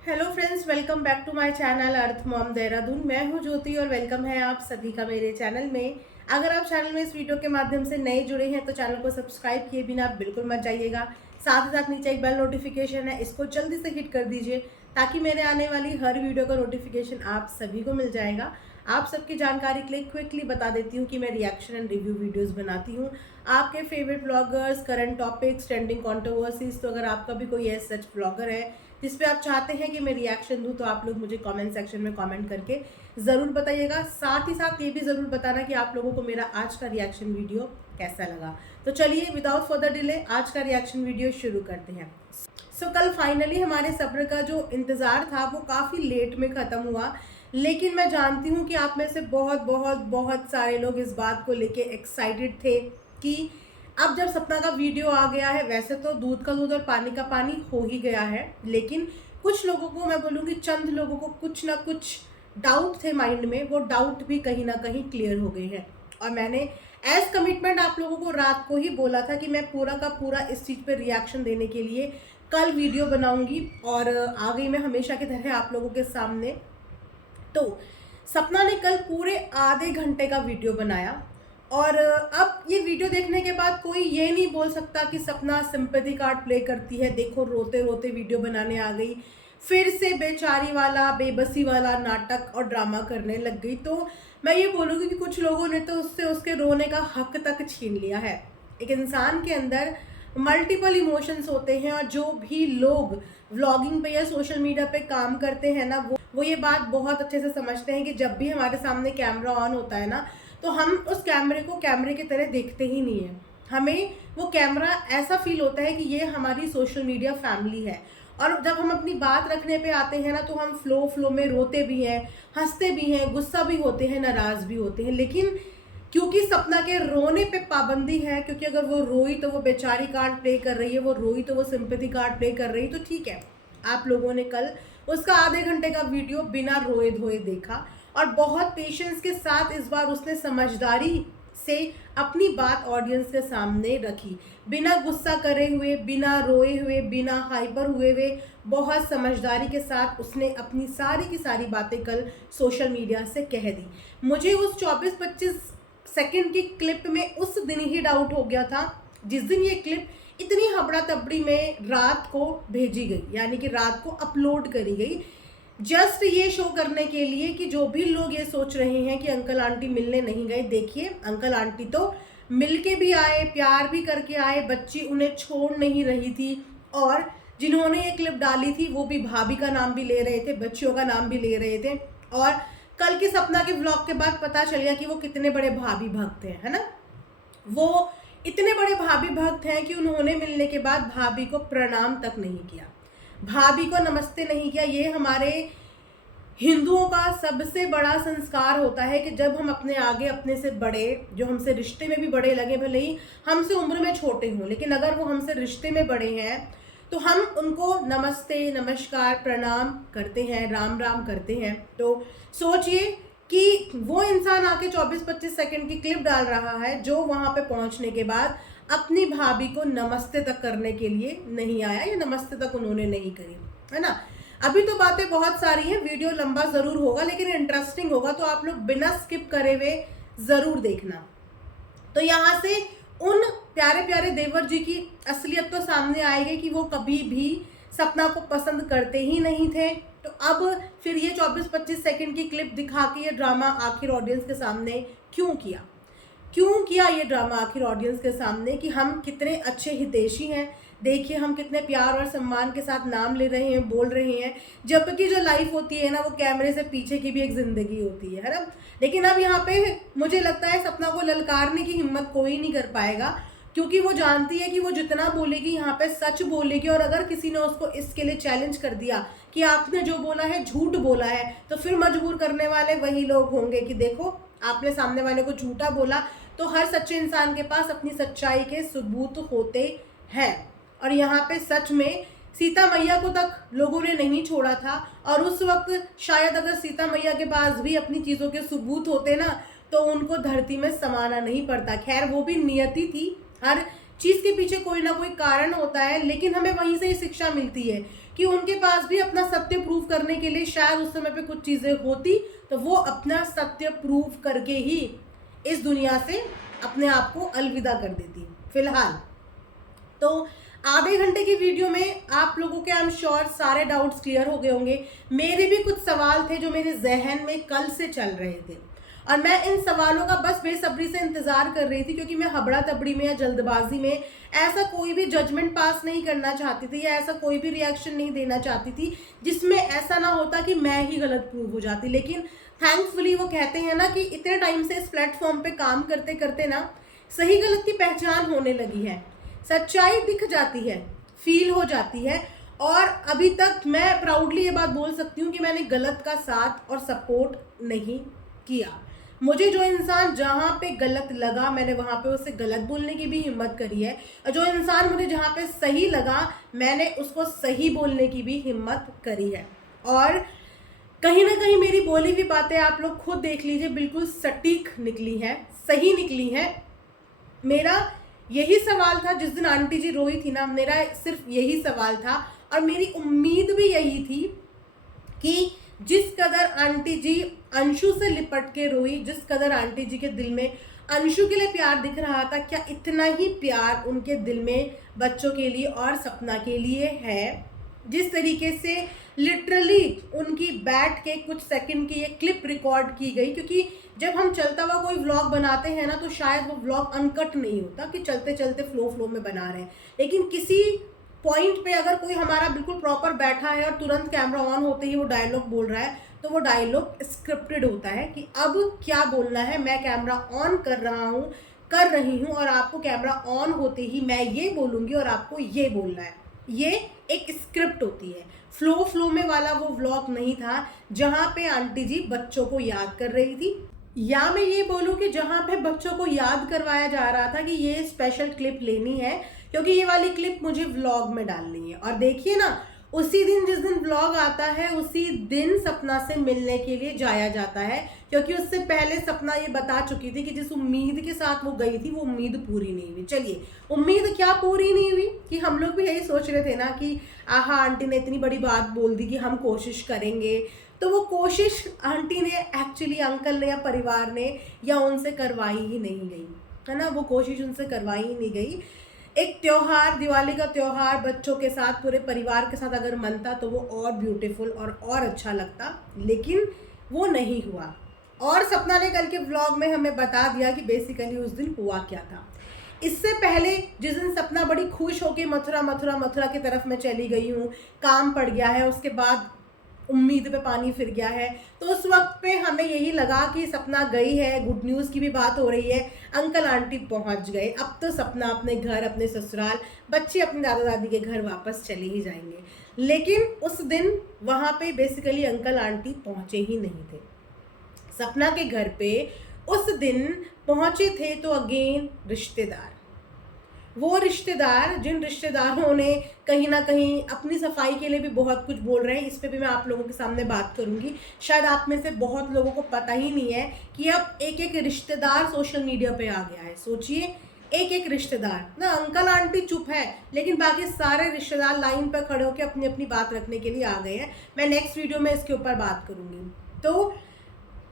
Hello friends, welcome back to my channel earth mom Dehradun. मैं हूं ज्योति और वेलकम है आप सभी का मेरे चैनल में। अगर आप चैनल में इस वीडियो के माध्यम से नए जुड़े हैं तो चैनल को सब्सक्राइब किए बिना आप बिल्कुल मत जाइएगा। साथ ही साथ नीचे एक बेल नोटिफिकेशन है, इसको जल्दी से हिट कर दीजिए ताकि मेरे आने वाली हर वीडियो का नोटिफिकेशन आप सभी को मिल जाएगा। आप सबकी जानकारी के लिए क्विकली बता देती हूँ कि मैं रिएक्शन एंड रिव्यू वीडियोस बनाती हूँ आपके favourite bloggers, current topics, trending controversies. तो अगर आपका भी कोई ऐसा सच ब्लॉगर है जिस पे आप चाहते हैं कि मैं रिएक्शन दूं तो आप लोग मुझे कमेंट सेक्शन में कमेंट करके ज़रूर बताइएगा। साथ ही साथ ये भी ज़रूर बताना कि आप लोगों को मेरा आज का रिएक्शन वीडियो कैसा लगा। तो चलिए विदाउट फर्दर डिले आज का रिएक्शन वीडियो शुरू करते हैं। कल फाइनली हमारे सब्र का जो इंतज़ार था वो काफ़ी लेट में ख़त्म हुआ, लेकिन मैं जानती हूँ कि आप में से बहुत बहुत बहुत सारे लोग इस बात को लेके एक्साइटेड थे कि अब जब सपना का वीडियो आ गया है। वैसे तो दूध का दूध और पानी का पानी हो ही गया है, लेकिन कुछ लोगों को, मैं बोलूँगी चंद लोगों को, कुछ ना कुछ डाउट थे माइंड में, वो डाउट भी कहीं ना कहीं क्लियर हो गए हैं। और मैंने एज कमिटमेंट आप लोगों को रात को ही बोला था कि मैं पूरा का पूरा इस चीज़ पे रिएक्शन देने के लिए कल वीडियो बनाऊंगी, और आ गई मैं हमेशा की तरह आप लोगों के सामने। तो सपना ने कल पूरे आधे घंटे का वीडियो बनाया, और अब ये वीडियो देखने के बाद कोई ये नहीं बोल सकता कि सपना सिंपैथी कार्ड प्ले करती है। देखो रोते रोते वीडियो बनाने आ गई, फिर से बेचारी वाला बेबसी वाला नाटक और ड्रामा करने लग गई। तो मैं ये बोलूँगी कि कुछ लोगों ने तो उससे उसके रोने का हक तक छीन लिया है। एक इंसान के अंदर मल्टीपल इमोशंस होते हैं, और जो भी लोग व्लॉगिंग पे या सोशल मीडिया पे काम करते हैं ना, वो ये बात बहुत अच्छे से समझते हैं कि जब भी हमारे सामने कैमरा ऑन होता है ना, तो हम उस कैमरे को कैमरे की तरह देखते ही नहीं है। हमें वो कैमरा ऐसा फील होता है कि ये हमारी सोशल मीडिया फैमिली है। और जब हम अपनी बात रखने पे आते हैं ना, तो हम फ्लो में रोते भी हैं, हंसते भी हैं, गुस्सा भी होते हैं, नाराज़ भी होते हैं। लेकिन क्योंकि सपना के रोने पे पाबंदी है, क्योंकि अगर वो रोई तो वो बेचारी कार्ड प्ले कर रही है, वो रोई तो वो सिंपैथी कार्ड प्ले कर रही है, तो ठीक है। आप लोगों ने कल उसका आधे घंटे का वीडियो बिना रोए धोए देखा, और बहुत पेशेंस के साथ इस बार उसने समझदारी से अपनी बात ऑडियंस के सामने रखी, बिना गुस्सा करे हुए, बिना रोए हुए, बिना हाइपर हुए हुए, बहुत समझदारी के साथ उसने अपनी सारी की सारी बातें कल सोशल मीडिया से कह दी। मुझे उस 24-25 सेकंड की क्लिप में उस दिन ही डाउट हो गया था जिस दिन ये क्लिप इतनी हबड़ा तबड़ी में रात को भेजी गई, यानी कि रात को अपलोड करी गई, जस्ट ये शो करने के लिए कि जो भी लोग ये सोच रहे हैं कि अंकल आंटी मिलने नहीं गए, देखिए अंकल आंटी तो मिलके भी आए, प्यार भी करके आए, बच्ची उन्हें छोड़ नहीं रही थी। और जिन्होंने ये क्लिप डाली थी वो भी भाभी का नाम भी ले रहे थे, बच्चियों का नाम भी ले रहे थे। और कल की सपना के व्लॉग के बाद पता चल गया कि वो कितने बड़े भाभी भक्त हैं, है ना। वो इतने बड़े भाभी भक्त हैं कि उन्होंने मिलने के बाद भाभी को प्रणाम तक नहीं किया, भाभी को नमस्ते नहीं किया। ये हमारे हिंदुओं का सबसे बड़ा संस्कार होता है कि जब हम अपने आगे अपने से बड़े, जो हमसे रिश्ते में भी बड़े लगे, भले ही हमसे उम्र में छोटे हों, लेकिन अगर वो हमसे रिश्ते में बड़े हैं तो हम उनको नमस्ते, नमस्कार, प्रणाम करते हैं, राम राम करते हैं। तो सोचिए कि वो इंसान आके 24-25 सेकंड की क्लिप डाल रहा है जो वहां पे पहुंचने के बाद अपनी भाभी को नमस्ते तक करने के लिए नहीं आया, या नमस्ते तक उन्होंने नहीं करी, है ना। अभी तो बातें बहुत सारी हैं, वीडियो लंबा ज़रूर होगा लेकिन इंटरेस्टिंग होगा, तो आप लोग बिना स्किप करे हुए ज़रूर देखना। तो यहाँ से उन प्यारे प्यारे देवर जी की असलियत तो सामने आएगी कि वो कभी भी सपना को पसंद करते ही नहीं थे। तो अब फिर ये 24-25 सेकंड की क्लिप दिखा के ये ड्रामा आखिर ऑडियंस के सामने क्यों किया ये ड्रामा आखिर ऑडियंस के सामने कि हम कितने अच्छे हितैषी हैं, देखिए हम कितने प्यार और सम्मान के साथ नाम ले रहे हैं, बोल रहे हैं, जबकि जो लाइफ होती है ना वो कैमरे से पीछे की भी एक ज़िंदगी होती है ना। लेकिन अब यहाँ पे मुझे लगता है सपना को ललकारने की हिम्मत कोई नहीं कर पाएगा, क्योंकि वो जानती है कि वो जितना बोलेगी यहाँ पे सच बोलेगी। और अगर किसी ने उसको इसके लिए चैलेंज कर दिया कि आपने जो बोला है झूठ बोला है, तो फिर मजबूर करने वाले वही लोग होंगे कि देखो आपने सामने वाले को झूठा बोला। तो हर सच्चे इंसान के पास अपनी सच्चाई के सबूत होते हैं, और यहाँ पे सच में सीता मैया को तक लोगों ने नहीं छोड़ा था। और उस वक्त शायद अगर सीता मैया के पास भी अपनी चीज़ों के सबूत होते ना, तो उनको धरती में समाना नहीं पड़ता। खैर वो भी नियति थी, हर चीज़ के पीछे कोई ना कोई कारण होता है, लेकिन हमें वहीं से ही शिक्षा मिलती है कि उनके पास भी अपना सत्य प्रूव करने के लिए शायद उस समय पे कुछ चीज़ें होती, तो वो अपना सत्य प्रूव करके ही इस दुनिया से अपने आप को अलविदा कर देती। फिलहाल तो आधे घंटे की वीडियो में आप लोगों के आई एम श्योर सारे डाउट्स क्लियर हो गए होंगे। मेरे भी कुछ सवाल थे जो मेरे जहन में कल से चल रहे थे और मैं इन सवालों का बस बेसब्री से इंतज़ार कर रही थी, क्योंकि मैं हबड़ा तबड़ी में या जल्दबाजी में ऐसा कोई भी जजमेंट पास नहीं करना चाहती थी या ऐसा कोई भी रिएक्शन नहीं देना चाहती थी जिसमें ऐसा ना होता कि मैं ही गलत प्रूव हो जाती। लेकिन थैंकफुली वो कहते हैं ना कि इतने टाइम से इस प्लेटफॉर्म पे काम करते करते ना सही गलत की पहचान होने लगी है, सच्चाई दिख जाती है, फील हो जाती है। और अभी तक मैं प्राउडली ये बात बोल सकती हूँ कि मैंने गलत का साथ और सपोर्ट नहीं किया। मुझे जो इंसान जहाँ पे गलत लगा मैंने वहाँ पे उससे गलत बोलने की भी हिम्मत करी है, और जो इंसान मुझे जहाँ पे सही लगा मैंने उसको सही बोलने की भी हिम्मत करी है। और कहीं ना कहीं मेरी बोली हुई बातें आप लोग खुद देख लीजिए, बिल्कुल सटीक निकली है, सही निकली है। मेरा यही सवाल था जिस दिन आंटी जी रोई थी ना, मेरा सिर्फ यही सवाल था और मेरी उम्मीद भी यही थी कि जिस कदर आंटी जी अंशु से लिपट के रोई, जिस कदर आंटी जी के दिल में अंशु के लिए प्यार दिख रहा था, क्या इतना ही प्यार उनके दिल में बच्चों के लिए और सपना के लिए है। जिस तरीके से लिटरली उनकी बैठ के कुछ सेकंड की ये क्लिप रिकॉर्ड की गई, क्योंकि जब हम चलता हुआ कोई व्लॉग बनाते हैं ना तो शायद वो व्लॉग अनकट नहीं होता कि चलते चलते फ्लो में बना रहे हैं, लेकिन किसी पॉइंट पे अगर कोई हमारा बिल्कुल प्रॉपर बैठा है और तुरंत कैमरा ऑन होते ही वो डायलॉग बोल रहा है तो वो डायलॉग स्क्रिप्टेड होता है कि अब क्या बोलना है, मैं कैमरा ऑन कर रही हूँ और आपको कैमरा ऑन होते ही मैं ये बोलूँगी और आपको ये बोलना है। ये एक स्क्रिप्ट होती है। फ्लो में वाला वो व्लॉग नहीं था जहाँ पे आंटी जी बच्चों को याद कर रही थी, या मैं ये बोलूँ कि जहाँ पे बच्चों को याद करवाया जा रहा था कि ये स्पेशल क्लिप लेनी है क्योंकि ये वाली क्लिप मुझे व्लॉग में डालनी है। और देखिए ना, उसी दिन जिस दिन व्लॉग आता है उसी दिन सपना से मिलने के लिए जाया जाता है, क्योंकि उससे पहले सपना ये बता चुकी थी कि जिस उम्मीद के साथ वो गई थी वो उम्मीद पूरी नहीं हुई। चलिए, उम्मीद क्या पूरी नहीं हुई कि हम लोग भी यही सोच रहे थे ना कि आहा आंटी ने इतनी बड़ी बात बोल दी कि हम कोशिश करेंगे, तो वो कोशिश आंटी ने एक्चुअली अंकल ने या परिवार ने या उनसे करवाई ही नहीं गई, है ना। वो कोशिश उनसे करवाई ही नहीं गई। एक त्यौहार, दिवाली का त्यौहार बच्चों के साथ पूरे परिवार के साथ अगर मनता तो वो और ब्यूटीफुल और अच्छा लगता, लेकिन वो नहीं हुआ। और सपना ने कल के व्लॉग में हमें बता दिया कि बेसिकली उस दिन हुआ क्या था। इससे पहले जिस दिन सपना बड़ी खुश होकर मथुरा की तरफ मैं चली गई हूँ, काम पड़ गया है, उसके बाद उम्मीद पे पानी फिर गया है, तो उस वक्त पे हमें यही लगा कि सपना गई है, गुड न्यूज़ की भी बात हो रही है, अंकल आंटी पहुंच गए, अब तो सपना अपने घर, अपने ससुराल, बच्चे अपने दादा दादी के घर वापस चले ही जाएंगे। लेकिन उस दिन वहाँ पे बेसिकली अंकल आंटी पहुँचे ही नहीं थे। सपना के घर पे उस दिन पहुँचे थे तो अगेन रिश्तेदार, वो रिश्तेदार जिन रिश्तेदारों ने कहीं ना कहीं अपनी सफाई के लिए भी बहुत कुछ बोल रहे हैं। इस पे भी मैं आप लोगों के सामने बात करूंगी। शायद आप में से बहुत लोगों को पता ही नहीं है कि अब एक एक रिश्तेदार सोशल मीडिया पे आ गया है। सोचिए, एक एक रिश्तेदार ना, अंकल आंटी चुप है लेकिन बाकी सारे रिश्तेदार लाइन पर खड़े होकर अपनी अपनी बात रखने के लिए आ गए हैं। मैं नेक्स्ट वीडियो में इसके ऊपर बात करूँगी। तो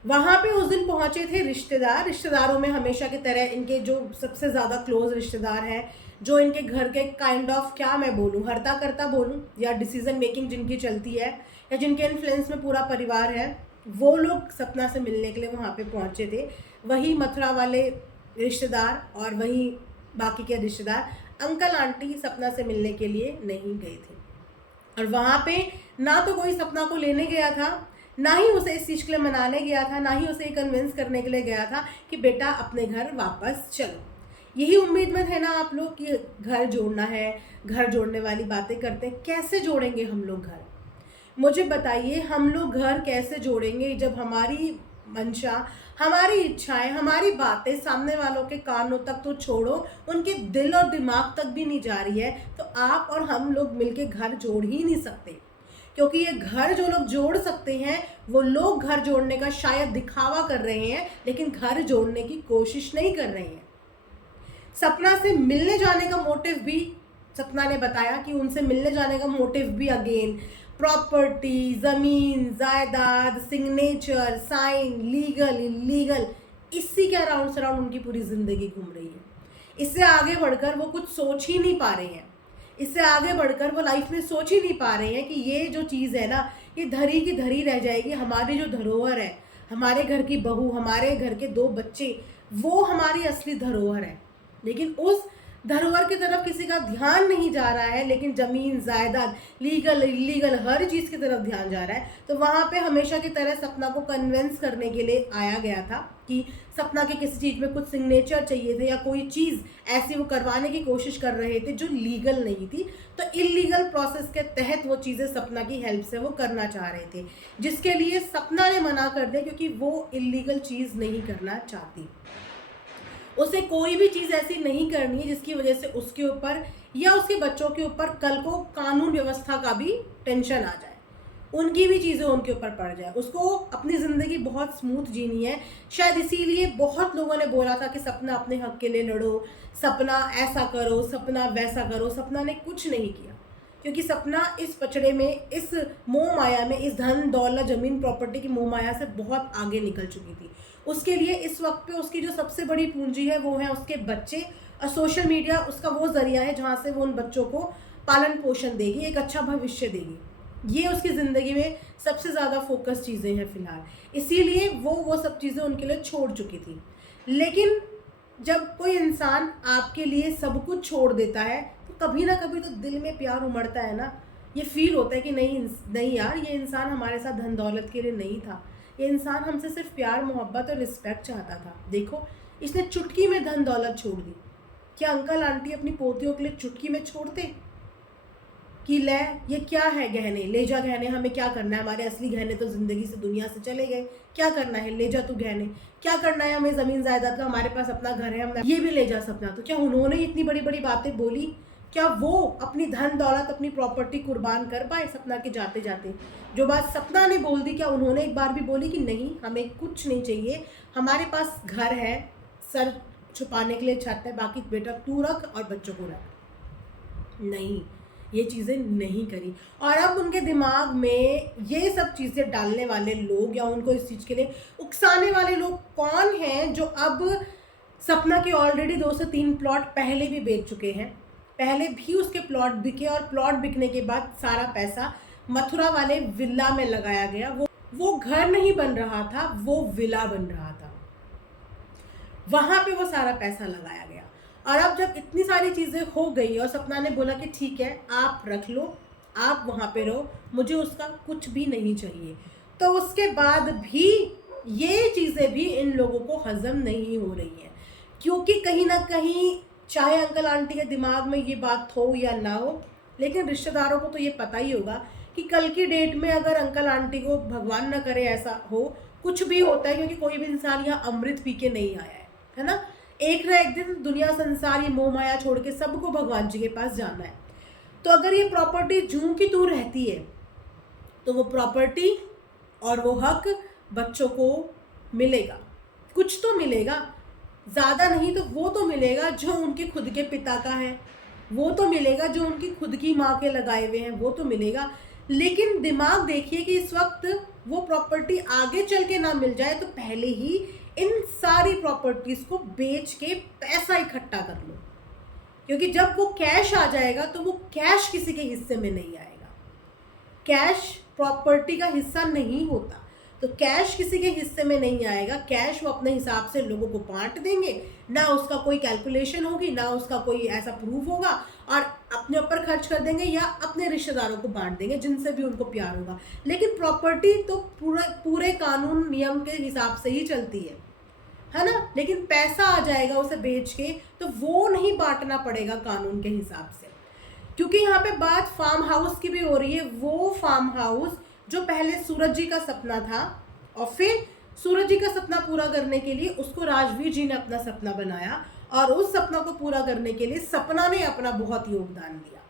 वहाँ पे उस दिन पहुँचे थे रिश्तेदार। रिश्तेदारों में हमेशा की तरह इनके जो सबसे ज़्यादा क्लोज रिश्तेदार हैं, जो इनके घर के काइंड ऑफ, क्या मैं बोलूँ, हर्ता करता बोलूँ या डिसीजन मेकिंग जिनकी चलती है या जिनके इन्फ्लुएंस में पूरा परिवार है, वो लोग सपना से मिलने के लिए वहाँ पे पहुँचे थे। वही मथुरा वाले रिश्तेदार और वही बाकी के रिश्तेदार अंकल आंटी सपना से मिलने के लिए नहीं गए थे। और वहाँ पे ना तो कोई सपना को लेने गया था, ना ही उसे इस चीज़ के लिए मनाने गया था, ना ही उसे कन्विंस करने के लिए गया था कि बेटा अपने घर वापस चलो। यही उम्मीद में थे ना आप लोग कि घर जोड़ना है, घर जोड़ने वाली बातें करते हैं। कैसे जोड़ेंगे हम लोग घर? मुझे बताइए, हम लोग घर कैसे जोड़ेंगे जब हमारी मंशा, हमारी इच्छाएं, हमारी बातें सामने वालों के कानों तक तो छोड़ो, उनके दिल और दिमाग तक भी नहीं जा रही है, तो आप और हम लोग मिलके घर जोड़ ही नहीं सकते। क्योंकि ये घर जो लोग जोड़ सकते हैं वो लोग घर जोड़ने का शायद दिखावा कर रहे हैं, लेकिन घर जोड़ने की कोशिश नहीं कर रहे हैं। सपना से मिलने जाने का मोटिव भी, सपना ने बताया कि उनसे मिलने जाने का मोटिव भी अगेन प्रॉपर्टी, ज़मीन, जायदाद, सिग्नेचर, साइन, लीगल, इलीगल, इसी के अराउंड सराउंड उनकी पूरी ज़िंदगी घूम रही है। इससे आगे बढ़कर वो कुछ सोच ही नहीं पा रहे हैं। इससे आगे बढ़कर वो लाइफ में सोच ही नहीं पा रहे हैं कि ये जो चीज़ है ना, ये धरी की धरी रह जाएगी। हमारी जो धरोहर है, हमारे घर की बहू, हमारे घर के 2 बच्चे, वो हमारी असली धरोहर है। लेकिन उस धरोहर की तरफ किसी का ध्यान नहीं जा रहा है, लेकिन ज़मीन, जायदाद, लीगल, इलीगल, हर चीज़ की तरफ ध्यान जा रहा है। तो वहाँ पे हमेशा की तरह सपना को कन्विंस करने के लिए आया गया था कि सपना के किसी चीज़ में कुछ सिग्नेचर चाहिए थे या कोई चीज़ ऐसी वो करवाने की कोशिश कर रहे थे जो लीगल नहीं थी। तो इलीगल प्रोसेस के तहत वो चीज़ें सपना की हेल्प से वो करना चाह रहे थे, जिसके लिए सपना ने मना कर दिया क्योंकि वो इलीगल चीज़ नहीं करना चाहती। उसे कोई भी चीज़ ऐसी नहीं करनी है जिसकी वजह से उसके ऊपर या उसके बच्चों के ऊपर कल को कानून व्यवस्था का भी टेंशन आ जाए, उनकी भी चीज़ें उनके ऊपर पड़ जाए। उसको अपनी ज़िंदगी बहुत स्मूथ जीनी है। शायद इसीलिए बहुत लोगों ने बोला था कि सपना अपने हक के लिए लड़ो, सपना ऐसा करो, सपना वैसा करो। सपना ने कुछ नहीं किया क्योंकि सपना इस पचड़े में, इस मोह माया में, इस धन दौलत, ज़मीन, प्रॉपर्टी की मोह माया से बहुत आगे निकल चुकी थी। उसके लिए इस वक्त पे उसकी जो सबसे बड़ी पूंजी है वो है उसके बच्चे, और सोशल मीडिया उसका वो ज़रिया है जहाँ से वो उन बच्चों को पालन पोषण देगी, एक अच्छा भविष्य देगी। ये उसकी ज़िंदगी में सबसे ज़्यादा फोकस चीज़ें हैं फ़िलहाल, इसीलिए वो सब चीज़ें उनके लिए छोड़ चुकी थी। लेकिन जब कोई इंसान आपके लिए सब कुछ छोड़ देता है तो कभी ना कभी तो दिल में प्यार उमड़ता है ना। ये फील होता है कि नहीं नहीं यार, ये इंसान हमारे साथ धन दौलत के लिए नहीं था, ये इंसान हमसे सिर्फ प्यार, मोहब्बत और रिस्पेक्ट चाहता था। देखो, इसने चुटकी में धन दौलत छोड़ दी। क्या अंकल आंटी अपनी पोतियों के लिए चुटकी में छोड़ते कि ले ये क्या है गहने, ले जा गहने, हमें क्या करना है, हमारे असली गहने तो ज़िंदगी से, दुनिया से चले गए, क्या करना है, ले जा तू गहने, क्या करना है हमें ज़मीन जायदाद का, हमारे पास अपना घर है, हम ये भी ले जा सपना। तो क्या उन्होंने इतनी बड़ी बड़ी बातें बोली? क्या वो अपनी धन दौलत, अपनी प्रॉपर्टी कुर्बान कर पाए सपना के जाते जाते? जो बात सपना ने बोल दी, क्या उन्होंने एक बार भी बोली कि नहीं हमें कुछ नहीं चाहिए, हमारे पास घर है, सर छुपाने के लिए छत है, बाकी बेटा तू रख और बच्चों को रख? नहीं, ये चीज़ें नहीं करी। और अब उनके दिमाग में ये सब चीज़ें डालने वाले लोग या उनको इस चीज़ के लिए उकसाने वाले लोग कौन हैं, जो अब सपना के ऑलरेडी 2 से 3 प्लॉट पहले भी बेच चुके हैं। पहले भी उसके प्लॉट बिके और प्लॉट बिकने के बाद सारा पैसा मथुरा वाले विला में लगाया गया। वो घर नहीं बन रहा था, वो विला बन रहा था, वहाँ पे वो सारा पैसा लगाया गया। और अब जब इतनी सारी चीज़ें हो गई और सपना ने बोला कि ठीक है आप रख लो, आप वहाँ पे रहो, मुझे उसका कुछ भी नहीं चाहिए, तो उसके बाद भी ये चीज़ें भी इन लोगों को हज़म नहीं हो रही हैं। क्योंकि कहीं ना कहीं चाहे अंकल आंटी के दिमाग में ये बात हो या ना हो, लेकिन रिश्तेदारों को तो ये पता ही होगा कि कल की डेट में अगर अंकल आंटी को, भगवान ना करे ऐसा हो, कुछ भी होता है, क्योंकि कोई भी इंसान यहाँ अमृत पी के नहीं आया है ना। एक ना एक दिन दुनिया संसार ये मोह माया छोड़ के सबको भगवान जी के पास जाना है। तो अगर ये प्रॉपर्टी जूं की तू रहती है तो वो प्रॉपर्टी और वो हक बच्चों को मिलेगा, कुछ तो मिलेगा, ज़्यादा नहीं तो वो तो मिलेगा जो उनके खुद के पिता का है, वो तो मिलेगा जो उनकी खुद की माँ के लगाए हुए हैं, वो तो मिलेगा। लेकिन दिमाग देखिए कि इस वक्त वो प्रॉपर्टी आगे चल के ना मिल जाए तो पहले ही इन सारी प्रॉपर्टीज़ को बेच के पैसा इकट्ठा कर लो, क्योंकि जब वो कैश आ जाएगा तो वो कैश किसी के हिस्से में नहीं आएगा। कैश प्रॉपर्टी का हिस्सा नहीं होता, तो कैश किसी के हिस्से में नहीं आएगा। कैश वो अपने हिसाब से लोगों को बांट देंगे, ना उसका कोई कैलकुलेशन होगी, ना उसका कोई ऐसा प्रूफ होगा, और अपने ऊपर खर्च कर देंगे या अपने रिश्तेदारों को बांट देंगे जिनसे भी उनको प्यार होगा। लेकिन प्रॉपर्टी तो पूरे कानून नियम के हिसाब से ही चलती है ना। लेकिन पैसा आ जाएगा उसे बेच के, तो वो नहीं बांटना पड़ेगा कानून के हिसाब से। क्योंकि यहाँ पे बात फार्म हाउस की भी हो रही है। वो फार्म हाउस जो पहले सूरज जी का सपना था, और फिर सूरज जी का सपना पूरा करने के लिए उसको राजवीर जी ने अपना सपना बनाया, और उस सपना को पूरा करने के लिए सपना ने अपना बहुत योगदान दिया।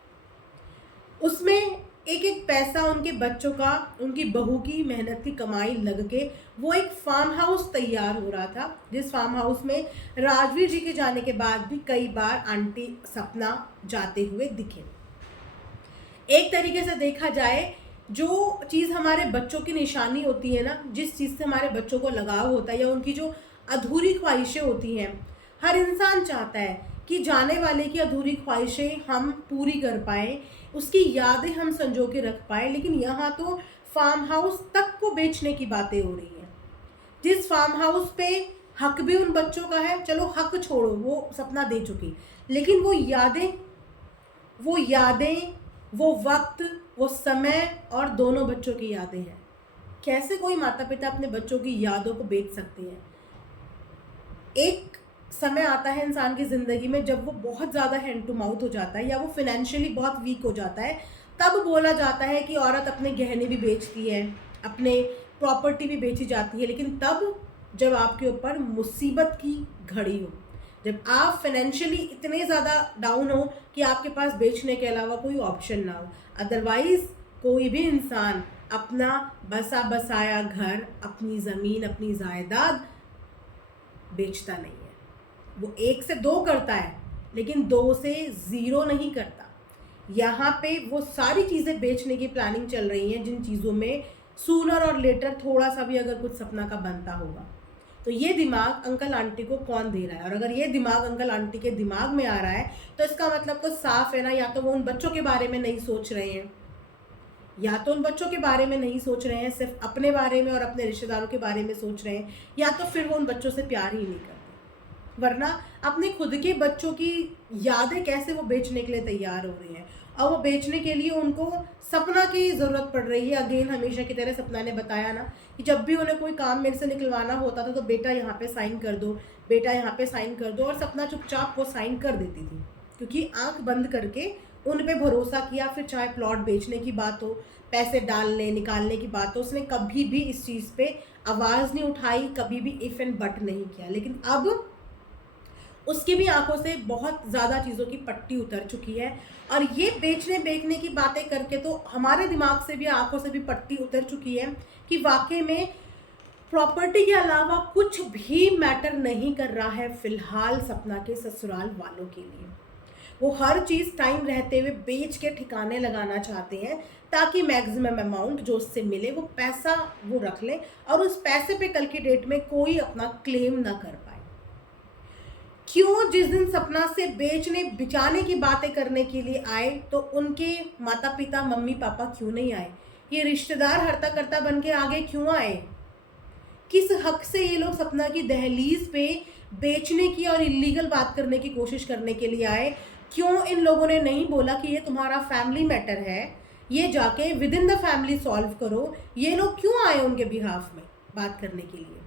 उसमें एक एक पैसा उनके बच्चों का, उनकी बहू की मेहनत की कमाई लग के वो एक फार्म हाउस तैयार हो रहा था, जिस फार्म हाउस में राजवीर जी के जाने के बाद भी कई बार आंटी सपना जाते हुए दिखे। एक तरीके से देखा जाए, जो चीज़ हमारे बच्चों की निशानी होती है ना, जिस चीज़ से हमारे बच्चों को लगाव होता है या उनकी जो अधूरी ख्वाहिशें होती हैं, हर इंसान चाहता है कि जाने वाले की अधूरी ख्वाहिशें हम पूरी कर पाएँ, उसकी यादें हम संजो के रख पाएँ। लेकिन यहाँ तो फार्म हाउस तक को बेचने की बातें हो रही हैं, जिस फार्म हाउस पे हक भी उन बच्चों का है। चलो हक छोड़ो, वो सपना दे चुकी, लेकिन वो यादें, वो वक्त, वो समय और दोनों बच्चों की यादें हैं। कैसे कोई माता पिता अपने बच्चों की यादों को बेच सकते हैं? एक समय आता है इंसान की ज़िंदगी में जब वो बहुत ज़्यादा हैंड टू माउथ हो जाता है या वो फिनेंशियली बहुत वीक हो जाता है, तब बोला जाता है कि औरत अपने गहने भी बेचती है, अपने प्रॉपर्टी भी बेची जाती है। लेकिन तब जब आपके ऊपर मुसीबत की घड़ी हो, जब आप फाइनेंशियली इतने ज़्यादा डाउन हो कि आपके पास बेचने के अलावा कोई ऑप्शन ना हो। अदरवाइज़ कोई भी इंसान अपना बसा बसाया घर, अपनी ज़मीन, अपनी जायदाद बेचता नहीं है। वो 1 से 2 करता है, लेकिन 2 से 0 नहीं करता। यहाँ पे वो सारी चीज़ें बेचने की प्लानिंग चल रही हैं, जिन चीज़ों में सूनर और लेटर थोड़ा सा भी अगर कुछ सपना का बनता होगा। तो ये दिमाग अंकल आंटी को कौन दे रहा है? और अगर ये दिमाग अंकल आंटी के दिमाग में आ रहा है, तो इसका मतलब तो साफ है ना, या तो वो उन बच्चों के बारे में नहीं सोच रहे हैं, या तो उन बच्चों के बारे में नहीं सोच रहे हैं, सिर्फ अपने बारे में और अपने रिश्तेदारों के बारे में सोच रहे हैं, या तो फिर वो उन बच्चों से प्यार ही नहीं करते। वरना अपने खुद के बच्चों की यादें कैसे वो बेचने के लिए तैयार हो रहे हैं, और वो बेचने के लिए उनको सपना की ज़रूरत पड़ रही है। अगेन हमेशा की तरह सपना ने बताया ना कि जब भी उन्हें कोई काम मेरे से निकलवाना होता था तो बेटा यहाँ पे साइन कर दो, बेटा यहाँ पे साइन कर दो, और सपना चुपचाप वो साइन कर देती थी, क्योंकि आंख बंद करके उन पे भरोसा किया। फिर चाहे प्लॉट बेचने की बात हो, पैसे डालने निकालने की बात हो, उसने कभी भी इस चीज़ पे आवाज़ नहीं उठाई, कभी भी इफ़ एंड बट नहीं किया। लेकिन अब उसकी भी आंखों से बहुत ज़्यादा चीज़ों की पट्टी उतर चुकी है, और ये बेचने की बातें करके तो हमारे दिमाग से भी, आंखों से भी पट्टी उतर चुकी है कि वाकई में प्रॉपर्टी के अलावा कुछ भी मैटर नहीं कर रहा है फ़िलहाल सपना के ससुराल वालों के लिए। वो हर चीज़ टाइम रहते हुए बेच के ठिकाने लगाना चाहते हैं, ताकि मैक्सिमम अमाउंट जो उससे मिले वो पैसा वो रख लें, और उस पैसे पे कल की डेट में कोई अपना क्लेम ना कर पाए। क्यों? जिस दिन सपना से बेचने बिचाने की बातें करने के लिए आए, तो उनके माता पिता मम्मी पापा क्यों नहीं आए? ये रिश्तेदार हर्ता कर्ता बन के आगे क्यों आए? किस हक से ये लोग सपना की दहलीज पे बेचने की और इलीगल बात करने की कोशिश करने के लिए आए? क्यों इन लोगों ने नहीं बोला कि ये तुम्हारा फैमिली मैटर है, ये जाके with in the family solve करो? ये लोग क्यों आए उनके बिहाफ में बात करने के लिए?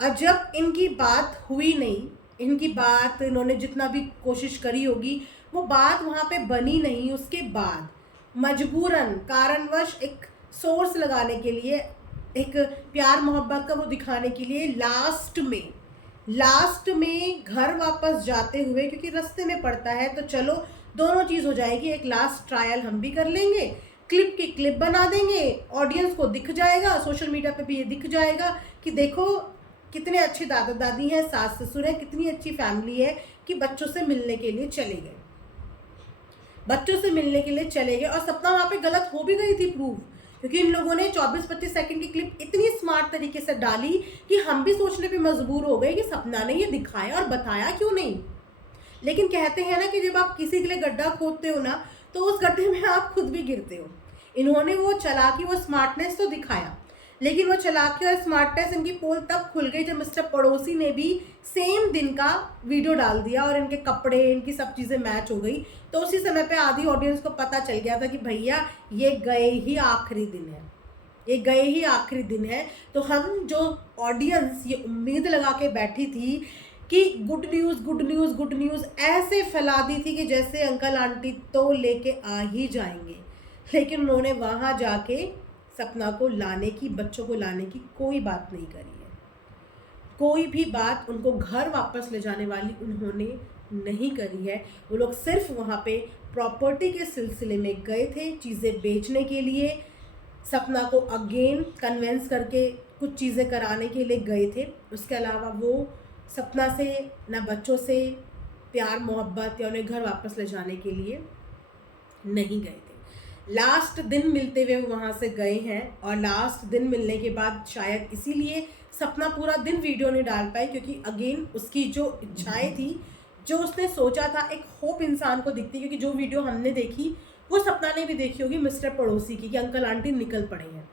और जब इनकी बात हुई नहीं, इनकी बात इन्होंने जितना भी कोशिश करी होगी, वो बात वहाँ पे बनी नहीं, उसके बाद मजबूरन कारणवश एक सोर्स लगाने के लिए, एक प्यार मोहब्बत का वो दिखाने के लिए लास्ट में घर वापस जाते हुए, क्योंकि रास्ते में पड़ता है तो चलो दोनों चीज़ हो जाएगी, एक लास्ट ट्रायल हम भी कर लेंगे, क्लिप की क्लिप बना देंगे, ऑडियंस को दिख जाएगा, सोशल मीडिया पे भी ये दिख जाएगा कि देखो कितने अच्छे दादा दादी हैं, सास ससुर हैं, कितनी अच्छी फैमिली है कि बच्चों से मिलने के लिए चले गए, और सपना वहाँ पे गलत हो भी गई थी प्रूव, क्योंकि इन लोगों ने 24-25 सेकंड की क्लिप इतनी स्मार्ट तरीके से डाली कि हम भी सोचने पे मजबूर हो गए कि सपना ने ये दिखाया और बताया क्यों नहीं। लेकिन कहते हैं ना कि जब आप किसी के लिए गड्ढा खोदते हो ना, तो उस गड्ढे में आप खुद भी गिरते हो। इन्होंने वो चालाकी, वो स्मार्टनेस तो दिखाया, लेकिन वो चालाकी और स्मार्टनेस इनकी पोल तब खुल गई जब मिस्टर पड़ोसी ने भी सेम दिन का वीडियो डाल दिया, और इनके कपड़े, इनकी सब चीज़ें मैच हो गई। तो उसी समय पे आधी ऑडियंस को पता चल गया था कि भैया ये गए ही आखिरी दिन है, तो हम जो ऑडियंस ये उम्मीद लगा के बैठी थी कि गुड न्यूज़ ऐसे फैला दी थी कि जैसे अंकल आंटी तो लेके आ ही जाएंगे। लेकिन उन्होंने वहाँ जाके सपना को लाने की, बच्चों को लाने की कोई बात नहीं करी है। कोई भी बात उनको घर वापस ले जाने वाली उन्होंने नहीं करी है। वो लोग सिर्फ वहाँ पे प्रॉपर्टी के सिलसिले में गए थे, चीज़ें बेचने के लिए, सपना को अगेन कन्वेंस करके कुछ चीज़ें कराने के लिए गए थे। उसके अलावा वो सपना से ना बच्चों से प्यार मोहब्बत या उन्हें घर वापस ले जाने के लिए नहीं गए थे। लास्ट दिन मिलते हुए वहाँ से गए हैं, और लास्ट दिन मिलने के बाद शायद इसीलिए सपना पूरा दिन वीडियो नहीं डाल पाई, क्योंकि अगेन उसकी जो इच्छाएं थी, जो उसने सोचा था, एक होप इंसान को दिखती, क्योंकि जो वीडियो हमने देखी वो सपना ने भी देखी होगी मिस्टर पड़ोसी की, कि अंकल आंटी निकल पड़े हैं।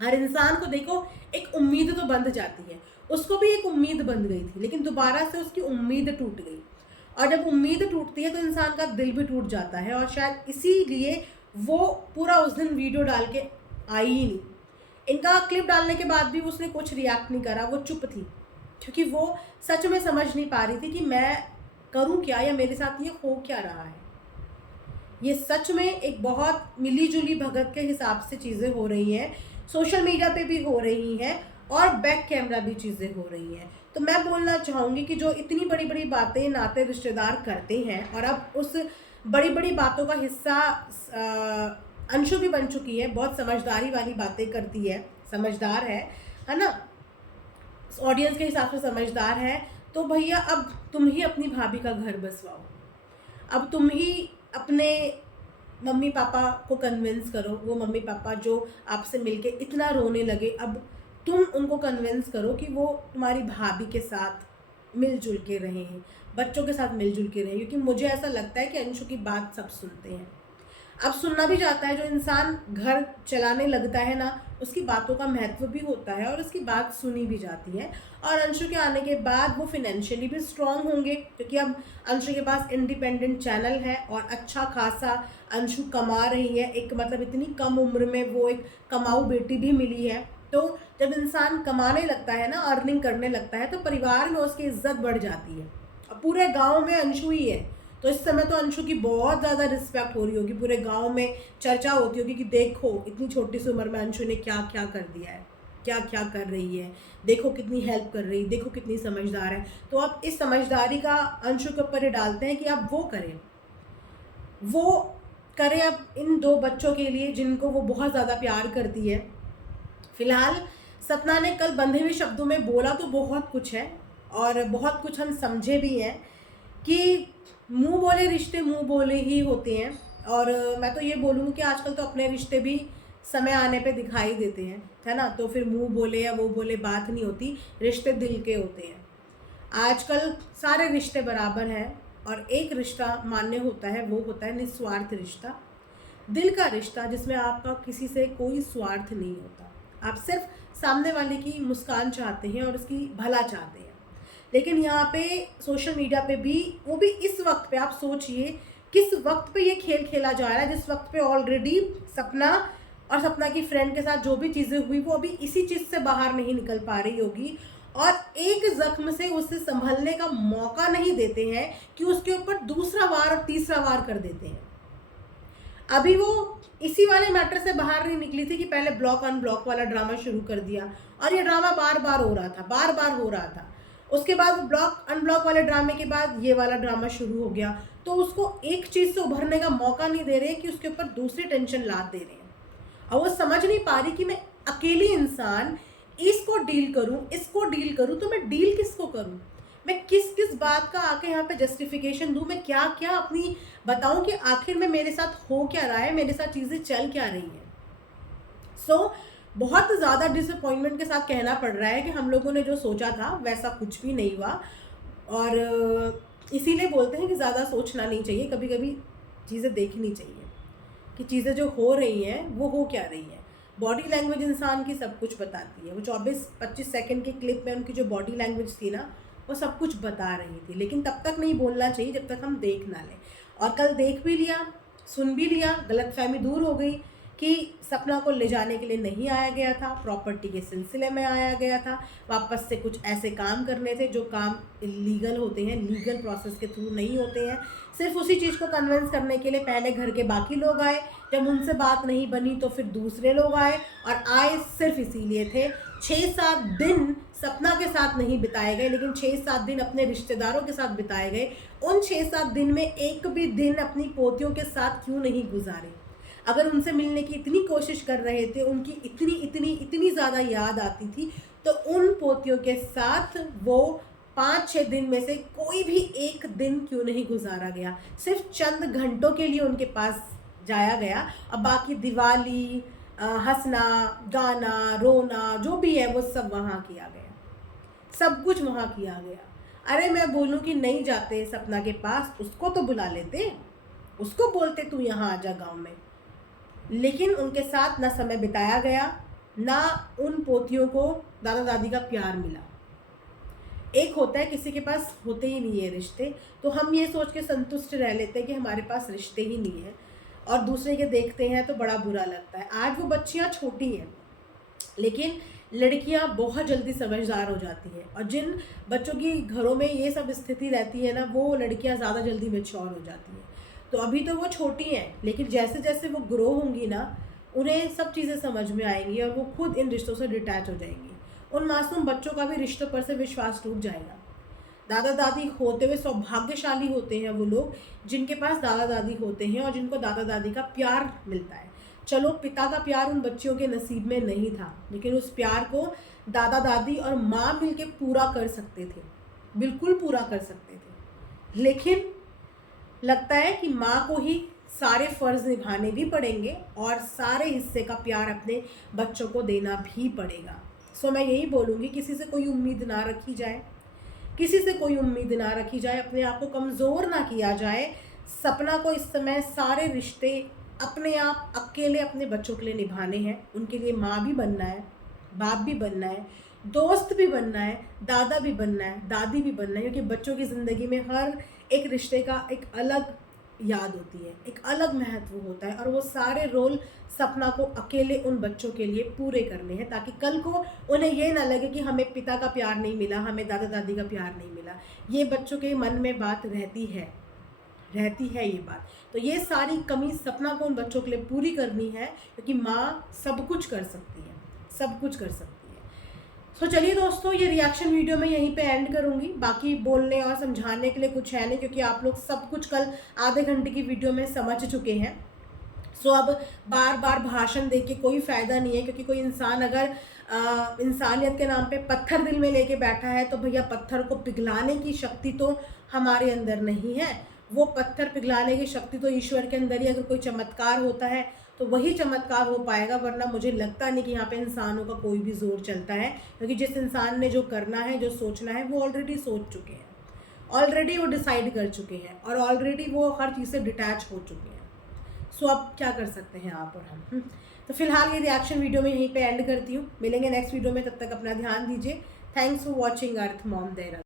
हर इंसान को देखो एक उम्मीद तो बंध जाती है, उसको भी एक उम्मीद बंध गई थी, लेकिन दोबारा से उसकी उम्मीद टूट गई। और जब उम्मीद टूटती है तो इंसान का दिल भी टूट जाता है, और शायद इसीलिए वो पूरा उस दिन वीडियो डाल के आई ही नहीं। इनका क्लिप डालने के बाद भी उसने कुछ रिएक्ट नहीं करा, वो चुप थी, क्योंकि वो सच में समझ नहीं पा रही थी कि मैं करूं क्या, या मेरे साथ ये हो क्या रहा है। ये सच में एक बहुत मिली जुली भगत के हिसाब से चीज़ें हो रही हैं, सोशल मीडिया पे भी हो रही हैं, और बैक कैमरा भी चीज़ें हो रही हैं। तो मैं बोलना चाहूँगी कि जो इतनी बड़ी बड़ी बातें नाते रिश्तेदार करते हैं, और अब उस बड़ी बड़ी बातों का हिस्सा अंशु भी बन चुकी है, बहुत समझदारी वाली बातें करती है, समझदार है ना, ऑडियंस के हिसाब से समझदार है। तो भैया अब तुम ही अपनी भाभी का घर बसवाओ, अब तुम ही अपने मम्मी पापा को कन्विंस करो। वो मम्मी पापा जो आपसे मिलके इतना रोने लगे, अब तुम उनको कन्विंस करो कि वो तुम्हारी भाभी के साथ मिलजुल के रहें, बच्चों के साथ मिलजुल के रहें, क्योंकि मुझे ऐसा लगता है कि अंशु की बात सब सुनते हैं। अब सुनना भी जाता है, जो इंसान घर चलाने लगता है ना, उसकी बातों का महत्व भी होता है, और उसकी बात सुनी भी जाती है। और अंशु के आने के बाद वो फिनेंशियली भी स्ट्रांग होंगे, क्योंकि अब अंशु के पास इंडिपेंडेंट चैनल है, और अच्छा खासा अंशु कमा रही है। एक मतलब इतनी कम उम्र में वो एक कमाऊ बेटी भी मिली है। तो जब इंसान कमाने लगता है ना, अर्निंग करने लगता है, तो परिवार में उसकी इज्जत बढ़ जाती है। अब पूरे गाँव में अंशु ही है, तो इस समय तो अंशु की बहुत ज़्यादा रिस्पेक्ट हो रही होगी, पूरे गांव में चर्चा होती होगी कि देखो इतनी छोटी सी उम्र में अंशु ने क्या क्या कर दिया है, क्या क्या कर रही है, देखो कितनी हेल्प कर रही है, देखो कितनी समझदार है। तो अब इस समझदारी का अंशु के ऊपर ये डालते हैं कि अब वो करें अब इन दो बच्चों के लिए जिनको वो बहुत ज़्यादा प्यार करती है। फिलहाल सपना ने कल बंधे हुए शब्दों में बोला तो बहुत कुछ है, और बहुत कुछ हम समझे भी हैं कि मुंह बोले रिश्ते मुंह बोले ही होते हैं। और मैं तो ये बोलूँगी कि आजकल तो अपने रिश्ते भी समय आने पे दिखाई देते हैं, है ना। तो फिर मुंह बोले या वो बोले बात नहीं होती, रिश्ते दिल के होते हैं। आजकल सारे रिश्ते बराबर हैं, और एक रिश्ता मान्य होता है, वो होता है निस्वार्थ रिश्ता, दिल का रिश्ता, जिसमें आपका किसी से कोई स्वार्थ नहीं होता। आप सिर्फ सामने वाले की मुस्कान चाहते हैं और उसकी भला चाहते हैं। लेकिन यहाँ पे सोशल मीडिया पे भी, वो भी इस वक्त पे, आप सोचिए किस वक्त पे ये खेल खेला जा रहा है, जिस वक्त पे ऑलरेडी सपना और सपना की फ्रेंड के साथ जो भी चीज़ें हुई वो अभी इसी चीज़ से बाहर नहीं निकल पा रही होगी, और एक जख्म से उसे संभलने का मौका नहीं देते हैं कि उसके ऊपर दूसरा वार और तीसरा वार कर देते हैं। अभी वो इसी वाले मैटर से बाहर नहीं निकली थी कि पहले ब्लॉक अनब्लॉक वाला ड्रामा शुरू कर दिया, और ये ड्रामा बार बार हो रहा था, बार बार हो रहा था। उसके बाद ब्लॉक अनब्लॉक वाले ड्रामे के बाद ये वाला ड्रामा शुरू हो गया, तो उसको एक चीज़ से उभरने का मौका नहीं दे रहे कि उसके ऊपर दूसरी टेंशन लाद दे रहे हैं। और वो समझ नहीं पा रही कि मैं अकेली इंसान इसको डील करूं, इसको डील करूं, तो मैं डील किसको करूं, मैं किस किस बात का आके यहाँ पे जस्टिफिकेशन दूं, मैं क्या क्या अपनी बताऊं कि आखिर में मेरे साथ हो क्या रहा है, मेरे साथ चीज़ें चल क्या रही हैं। बहुत ज़्यादा डिसअपॉइंटमेंट के साथ कहना पड़ रहा है कि हम लोगों ने जो सोचा था वैसा कुछ भी नहीं हुआ, और इसीलिए बोलते हैं कि ज़्यादा सोचना नहीं चाहिए, कभी कभी चीज़ें देखनी चाहिए कि चीज़ें जो हो रही हैं वो हो क्या रही हैं। बॉडी लैंग्वेज इंसान की सब कुछ बताती है। वो 24-25 सेकंड के क्लिप में उनकी जो बॉडी लैंग्वेज थी ना, वो सब कुछ बता रही थी, लेकिन तब तक नहीं बोलना चाहिए जब तक हम देख ना लें। और कल देख भी लिया, सुन भी लिया, गलतफहमी दूर हो गई, कि सपना को ले जाने के लिए नहीं आया गया था, प्रॉपर्टी के सिलसिले में आया गया था, वापस से कुछ ऐसे काम करने थे जो काम इलीगल होते हैं, लीगल प्रोसेस के थ्रू नहीं होते हैं। सिर्फ उसी चीज़ को कन्विंस करने के लिए पहले घर के बाकी लोग आए, जब उनसे बात नहीं बनी तो फिर दूसरे लोग आए, और आए सिर्फ इसीलिए थे। 6-7 दिन सपना के साथ नहीं बिताए गए, लेकिन 6-7 दिन अपने रिश्तेदारों के साथ बिताए गए। उन 6-7 दिन में एक भी दिन अपनी पोतियों के साथ क्यों नहीं गुजारे? अगर उनसे मिलने की इतनी कोशिश कर रहे थे, उनकी इतनी इतनी इतनी ज़्यादा याद आती थी, तो उन पोतियों के साथ वो 5-6 दिन में से कोई भी एक दिन क्यों नहीं गुजारा गया? सिर्फ चंद घंटों के लिए उनके पास जाया गया, और बाकी दिवाली, हंसना, गाना, रोना, जो भी है वो सब वहाँ किया गया, सब कुछ वहाँ किया गया। अरे मैं बोलूँ कि नहीं जाते सपना के पास, उसको तो बुला लेते, उसको बोलते तू यहाँ आ जा गाँव में, लेकिन उनके साथ ना समय बिताया गया, ना उन पोतियों को दादा दादी का प्यार मिला। एक होता है किसी के पास होते ही नहीं है रिश्ते, तो हम ये सोच के संतुष्ट रह लेते हैं कि हमारे पास रिश्ते ही नहीं है, और दूसरे के देखते हैं तो बड़ा बुरा लगता है। आज वो बच्चियाँ छोटी हैं, लेकिन लड़कियां बहुत जल्दी समझदार हो जाती हैं, और जिन बच्चों की घरों में ये सब स्थिति रहती है ना, वो लड़कियां ज़्यादा जल्दी मैच्योर हो जाती हैं। तो अभी तो वो छोटी हैं, लेकिन जैसे जैसे वो ग्रो होंगी ना, उन्हें सब चीज़ें समझ में आएंगी, और वो खुद इन रिश्तों से डिटैच हो जाएंगी। उन मासूम बच्चों का भी रिश्तों पर से विश्वास टूट जाएगा। दादा दादी होते हुए सौभाग्यशाली होते हैं वो लोग जिनके पास दादा दादी होते हैं, और जिनको दादा दादी का प्यार मिलता है। चलो पिता का प्यार उन बच्चियों के नसीब में नहीं था, लेकिन उस प्यार को दादा दादी और माँ मिलके पूरा कर सकते थे, बिल्कुल पूरा कर सकते थे। लेकिन लगता है कि माँ को ही सारे फ़र्ज़ निभाने भी पड़ेंगे, और सारे हिस्से का प्यार अपने बच्चों को देना भी पड़ेगा। सो मैं यही बोलूँगी, किसी से कोई उम्मीद ना रखी जाए, किसी से कोई उम्मीद ना रखी जाए, अपने आप को कमज़ोर ना किया जाए। सपना को इस समय सारे रिश्ते अपने आप अकेले अपने बच्चों के लिए निभाने हैं। उनके लिए माँ भी बनना है, बाप भी बनना है, दोस्त भी बनना है, दादा भी बनना है, दादी भी बनना है, क्योंकि बच्चों की ज़िंदगी में हर एक रिश्ते का एक अलग याद होती है, एक अलग महत्व होता है, और वो सारे रोल सपना को अकेले उन बच्चों के लिए पूरे करने हैं, ताकि कल को उन्हें ये ना लगे कि हमें पिता का प्यार नहीं मिला, हमें दादा दादी का प्यार नहीं मिला। ये बच्चों के मन में बात रहती है ये बात। तो ये सारी कमी सपना को उन बच्चों के लिए पूरी करनी है, क्योंकि माँ सब कुछ कर सकती है, सब कुछ कर सकती है। सो चलिए दोस्तों, ये रिएक्शन वीडियो मैं यहीं पे एंड करूँगी। बाकी बोलने और समझाने के लिए कुछ है नहीं, क्योंकि आप लोग सब कुछ कल आधे घंटे की वीडियो में समझ चुके हैं। सो अब बार बार भाषण दे के कोई फ़ायदा नहीं है, क्योंकि कोई इंसान अगर इंसानियत के नाम पे पत्थर दिल में लेके बैठा है, तो भैया पत्थर को पिघलाने की शक्ति तो हमारे अंदर नहीं है। वो पत्थर पिघलाने की शक्ति तो ईश्वर के अंदर ही, अगर कोई चमत्कार होता है तो वही चमत्कार हो पाएगा, वरना मुझे लगता नहीं कि यहाँ पे इंसानों का कोई भी जोर चलता है। क्योंकि जिस इंसान ने जो करना है, जो सोचना है, वो ऑलरेडी सोच चुके हैं, ऑलरेडी वो डिसाइड कर चुके हैं, और ऑलरेडी वो हर चीज़ से डिटैच हो चुके हैं। सो अब क्या कर सकते हैं आप और हम। तो फिलहाल ये रिएक्शन वीडियो में यहीं पे एंड करती हूँ। मिलेंगे नेक्स्ट वीडियो में, तब तक अपना ध्यान दीजिए। Thanks for watching earth mom Dehradun.